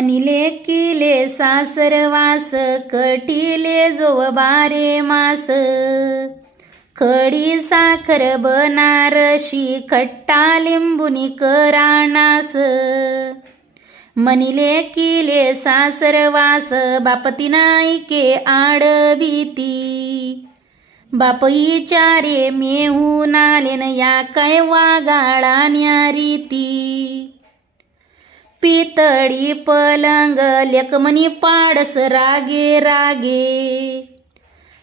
मनिले किले सासरवास कटिले जो बारे मास खडी साखर बनारशी खट्टा लिंबुनी कराणास मनिले किले सासरवास बापती नाईके आडबीती बाप इचारे मेहून आलेन या काय वागाळा न्यारीती पितळी पलंग लेकमनी पाडस रागे रागे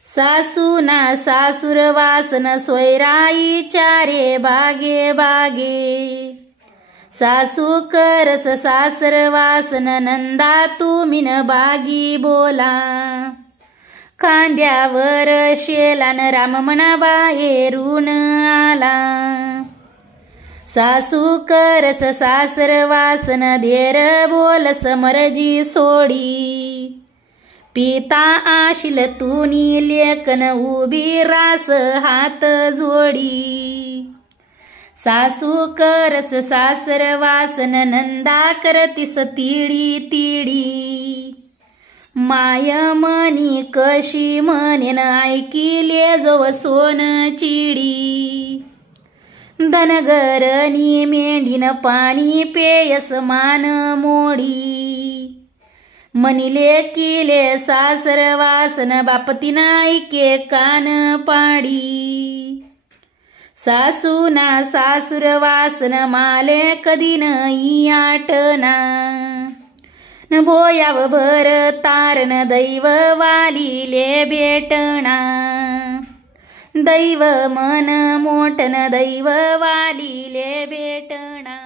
सासूना सासूर वासन सोयराई चारे बागे बागे सासू करस सासर वासन नंदा तुमिन बागी बोला खांद्यावर शेलान राम म्हणा बाहेरून आला सासू करस सासर वासन धेर बोलस मरजी सोडी पिता आशिल तुनी लेकन उभी रास हात जोडी सासू करस सासर वासन नंदा करतीस तिडी तिडी माय मनी कशी म्हणेन ऐकिले जो सोन चिडी धनगरनी मेंढीन पाणी पेयस मान मोडी मनिले किले सासर वासन बापती नाईके कान पाडी सासूना सासूर वासन माले कधी नाही आठना न भोयाव भर तारन दैव वालिले भेटना दैव मन मोठन दैव वालिले भेटना।